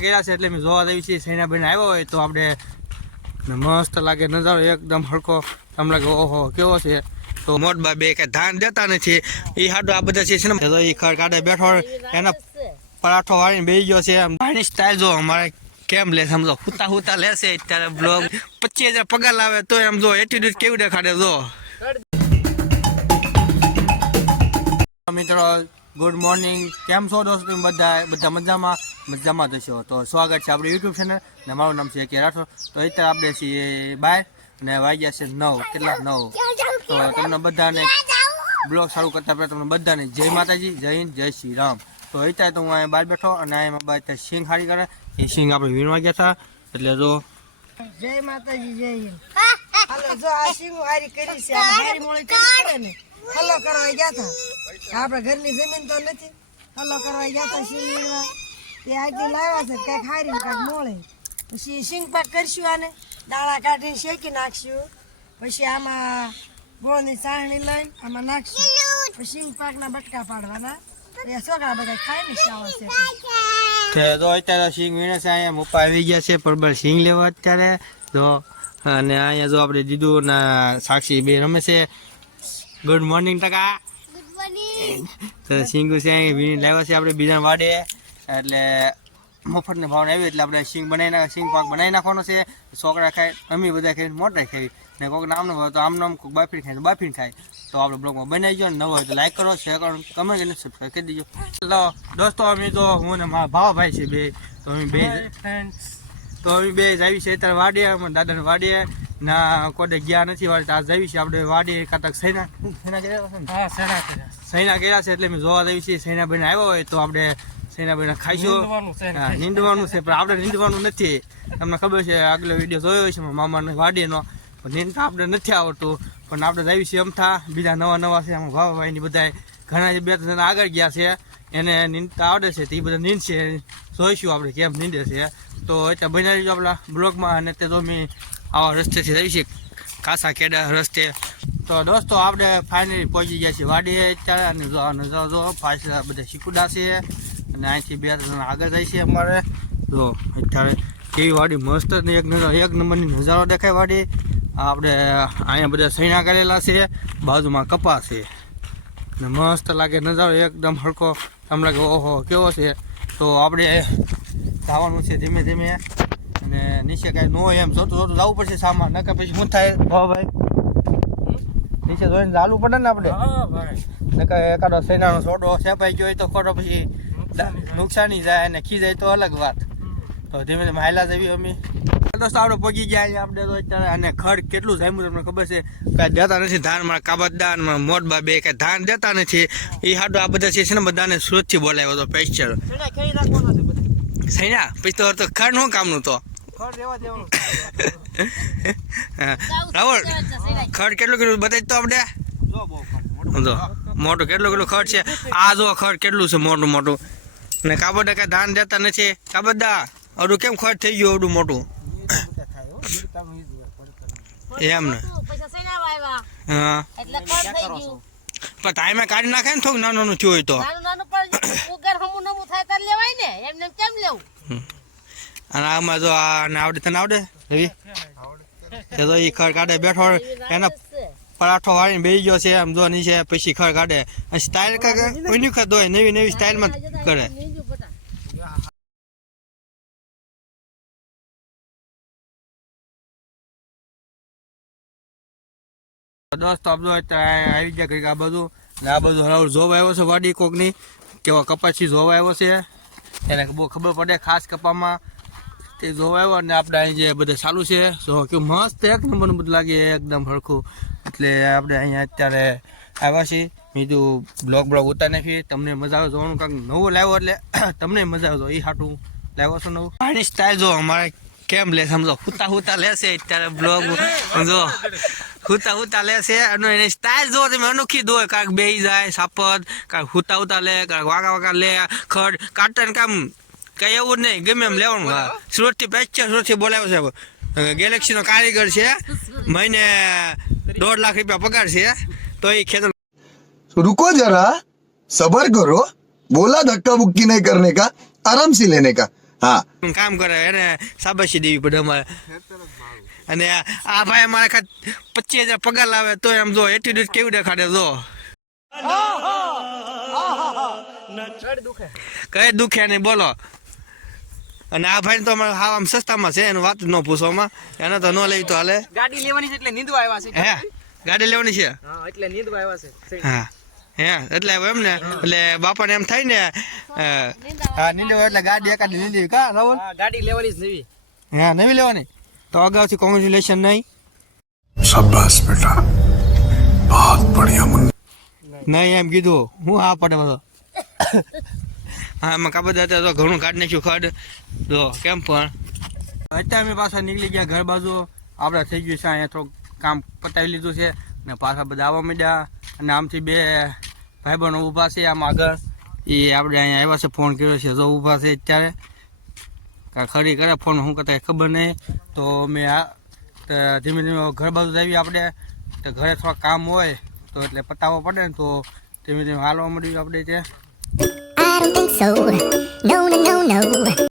ગયા છે એટલે મેં જોવા દેવી છીએ સૈનાબેન આવ્યો હોય તો આપણે મસ્ત લાગે, નજારો એકદમ હળકો આમ લાગે, ઓહો, કેવો છે? તો મોટબા બે કે ધાન દેતા નથી. એ હાડો આ બધા છે ને ખડ કાઢે બેઠો એના પરાઠો વાળીને બેસી ગયો છે. આમ આની સ્ટાઇલ જો અમારે કેમ લે સમજો હુતા હુતા લેશે અત્યારે બ્લોગ પચીસ હજાર પગાર લાવે તો એમ જો એટીટ્યુડ કેવી દેખાડે જો. મિત્રો ગુડ મોર્નિંગ કેમ છો દોસ્તો? બધા બધા મજામાં? મજામાં જશો તો સ્વાગત છે આપણે યુટ્યુબ ચેનલ ને મારું નામ છે કે રાઠોડ. તો અત્યારે આપણે છીએ બાર ને વાગ્યા છે નવ. કેટલા? નવ. તો તમને બધાને બ્લોગ સારું કરતા પહેલાં તમને બધાને જય માતાજી, જય હિન્દ, જય શ્રી રામ. તો અત્યારે તો હું અહીંયા બહાર બેઠો અને અહીંયા અત્યારે સિંગ હારી કરે. એ સિંગ આપણે વીણવા ગયા હતા. એટલે જો જય માતાજી, જય હિન્દ. જો આ સિંગ હારી કરી છે. હારી મોળી કરી ને. હલો કરવા ગયા હતા આપણે ઘરની જમીન તો નથી. હલો કરવા ગયા હતા શીંગ વીણવા તે આજે લાવ્યા છે કાંઈક હારી કાંઈક મોળે. પછી સિંગ પાક કરશું આને. દાણા કાઢીને શેકી નાખશું. પછી આમાં ગોળની ચાળણી લઈને આમાં નાખશું. પછી સિંગ પાકના બટકા પાડવાના. એ છોકરા બધા ખાય ને શાવા છે તે અત્યારે સિંગ વીણે છે, અહીંયા મુપ્પા આવી ગયા છે પરબળ સિંગ લેવા અત્યારે. તો અને અહીંયા જો આપણે દીદુ ના સાક્ષી બે રમે છે ગુડ મોર્નિંગ ટકા તો સિંગુ છે અહીં વીણી લાવ્યા છે આપણે બીજા વાડે. એટલે મફતને ભાવને આવ્યો એટલે આપણે સિંગ બનાવી નાખ સિંગ પાક બનાવી નાખવાનો છે. છોકરા ખાય અમી બધા ખાઈ મોટા ખાઈ. ને કોઈક નામ ન હોય તો આમ નામ કોઈક બાફીને ખાય તો બાફીને ખાય. તો આપણે બ્લોગમાં બનાવી જો નવો હોય તો લાઈક કરો શેર કરો કમેન્ટ કરીને સબસ્ક્રાઈબ કરી દીજો. તો દોસ્તો અમે તો હું ને મારા ભાવ ભાઈ છે બે. તો અમે બે તો અમે બે જ આવી છે અત્યારે વાડીએ અમારા દાદાને વાડીએ. ના કોડે ગયા નથી વાડી તો આજ આવી છે. આપણે વાડી કાતક સૈના સૈના ગયા છે ને? સૈના ગયા છે. એટલે મેં જોવા દેવી છે સૈનાબેન આવ્યો હોય તો આપણે સૈનાબેન ખાઈશું. હા નીંદવાનું છે પણ આપણે નીંદવાનું નથી. તમને ખબર છે આગલો વીડિયો જોયો છે મામાને વાડીનો. પણ નીંદતા આપણે નથી આવડતું. પણ આપણે આવી છે અમથા. બીજા નવા નવા છે આમાં ભાવાભાઈની બધા ઘણા બે ત્રણ જણા આગળ ગયા છે એને નીંદતા આવડે છે તો એ બધા નીંદશે જોઈશું આપણે કેમ નીંદે છે. તો એટલે બનાવી આપણા બ્લોગમાં અને તે તો મેં આવા રસ્તેથી થઈ છે. કાસા કેડા રસ્તે. તો દોસ્તો, આપણે ફાઇનલી પહોંચી ગયા છીએ વાડીએ અત્યારે અને નજારો જો પાછળ બધા શીકુડા છે. અને અહીંથી બે ત્રણ આગળ જાય છે અમારે. જો, અત્યારે કેવી વાડી, મસ્ત એક નજારો એક નંબરની નજારો દેખાય વાડી. આપણે અહીંયા બધા સૈણા કરેલા છે. બાજુમાં કપા છે. ને મસ્ત લાગે નજારો એકદમ હળકો આમ લાગે, ઓહો, કેવો છે. તો આપણે જવાનું છે ધીમે ધીમે. અને નીચે કાંઈ ન હોય એમ જોતું જોતું જવું પડશે સામાન. નકર પછી શું થાય? ભાવ ભાઈ? નીચે જોઈને ચાલવું પડે ને આપણે? નકર એકાદો સૈનાનો સોડો સેપાઈ ગયો તો ખોટો પછી નુકસાની જાય. અને ખી જાય તો અલગ વાત. તો ધીમે ધીમે હાયલા જવી અમે. દોસ્તો આપણે પહોંચી ગયા અહીંયા આપણે તો અત્યારે. અને ખડ કેટલું જામ્યું તમને ખબર છે? કાંઈ દેતા નથી ધાનમાં કાબતદાર મારા મોટબા બે કાંઈ ધાન દેતા નથી. એ હાટો આ બધા છે ને બધાને સુરતથી બોલાવ્યો હતો પેસ્ચર સૈના પછી તો તો ખડનું કામનું તો? હા. ખડ કેટલું કેટલું બતાવી તો આપણે જો મોટું કેટલું કેટલું ખડ છે? આ જો ખડ કેટલું છે મોટું મોટું? ને કાબડા કઈ ધાન દેતા નથી. કાબડા અડું કેમ ખડ થઈ ગયું અડું મોટું? એમ ને. પૈસા શેના વાવ્યા? હા. એટલે ખડ થઈ ગયું. પણ ટાઈમે કાઢી નાખે ને થોડું નાનું નાનું થયું હોય તો. નાનું નાનું પણ ઉગર હમું નમું થાય ત્યારે લેવાય ને. એમને કેમ લેવું? અને આમાં જો આ ને આવડે તને આવડે? રવિ એ તો એ ખડ કાઢે. બેઠો એના પરાઠો વાળીને બેસી ગયો છે આમ જો નીચે પછી ખડ કાઢે. અને સ્ટાઇલ કાઢે કોઈ વખત હોય નવી નવી સ્ટાઇલમાં કરે. દોસ્તો આપડો અત્યારે આવી ગયા કંઈક આ બધું આ બધું હરાવ જોબ આવ્યો છે વાડી કોકની. કેવા કપાસી જોબ આવ્યો છે. એને બહુ ખબર પડે ખાસ કપામાં. તે જોવા આવ્યો અને આપણે અહીં જે બધે ચાલુ છે. જો કે મસ્ત એક નંબરનું બધું લાગે, એકદમ હરખું. એટલે આપણે અહીંયા અત્યારે આવ્યા છીએ. બીજું બ્લોગ બ્લોગ ઉતાર નાખી તમને મજા આવે જોવાનું કાંઈક નવું લાવ્યો એટલે તમને મજા આવે એ હાટું લાવ્યો છો નવું? પાણી સ્ટાઇલ જો અમારે કેમ લે સમજો હુતા હુતા લેશે અત્યારે બ્લોગ. જો હુતા હુતા લેશે અને એની સ્ટાઇલ જો તમે અનોખી દો કાંઈક બેહી જાય સાપદ કાંઈક હુતા હુતા લે કાંઈક વાગા વાગા લે, ખડ કાટન કામ કઈ એવું જ નહીં ગમે એમ લેવાનું હા સુરતથી પેચર સુરતથી બોલાવ્યો છે ગેલેક્સીનો કારીગર છે મહિને દોઢ લાખ રૂપિયા પગાર છે તો એ ખેતર रुको जरा सबर करो बोला धक्का बुक्की नहीं करने का आराम से लेने का હા કામ કરે એને શાબાશી દેવી પડે અમારે અને આ આ ભાઈ અમારે ખાત પચીસ હજાર પગાર લાવે તો એમ જો એટીટ્યુડ કેવું દેખાડે જો કઈ દુખે નહીં બોલો અને આ ભાઈ તો અમારે આમ સસ્તામાં છે એનું વાત જ ન પૂછવામાં એને તો ન લેવી તો હાલે. ગાડી લેવાની છે એટલે નીંદવા આવ્યા છે. હે? ગાડી લેવાની છે? હા એટલે નીંદવા આવ્યા છે. હા. હે? એટલે એમ ને એટલે બાપાને એમ થાય ને એટલે ગાડી એકાદી લેવાની હા નવી લેવાની? તો અગાઉથી કોંગ્રેચ્યુલેશન નહીં. શાબાશ બેટા. નહીં એમ કીધું. હું આ પડે બધો. હા, એમાં કાબદ હતા તો ઘણું કાઢ નાખ્યું, ખડ. જો, કેમ પણ? અત્યારે અમે પાછા નીકળી ગયા ઘર બાજુ. આપણે થઈ ગયું છે, અહીંયા થોડુંક કામ પતાવી લીધું છે. ને પાછા બધા આવવા માંડ્યા. અને આમથી બે ભાઈબંધો ઊભા છે, આમ આગળ. એ આપણે અહીંયા આવ્યા છે, ફોન કર્યો છે જો ઊભા છે અત્યારે. કાં ખરી કરે ફોન શું કરતા ખબર નહીં. તો મેં આ, તો ધીમે ધીમે ઘર બાજુ આવી આપણે તો ઘરે થોડા કામ હોય, તો એટલે પતાવવો પડે ને તો ધીમે ધીમે હાલવા મળ્યું આપણે ત્યાં. I don't think so. No, no, no, no.